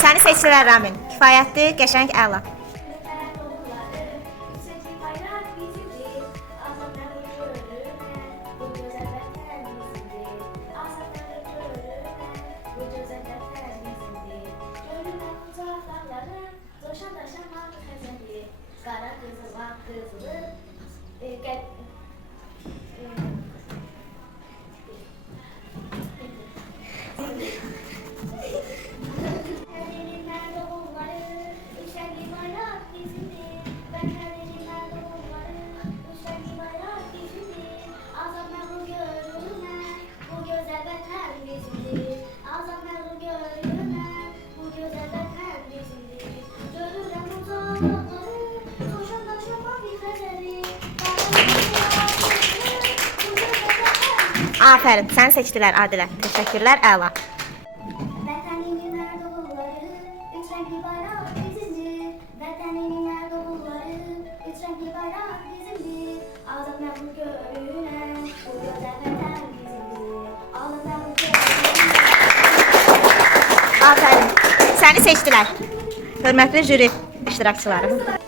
Səni seçdilər Ramin. Kifayətdir, qəşəng, əla. Aferin, səni seçdilər Adilə. Təşəkkürlər, əla. Vətənimin hər doğulları, üç rəngli bayraq bizimdir. Vətənimin hər doğulları, üç rəngli bayraq bizimdir. Azad məğlub görünən, bu gözəl vətən bizimdir. Azad məğlub görünən. Aferin, səni seçdilər. Hörmətli jüri iştirakçıları.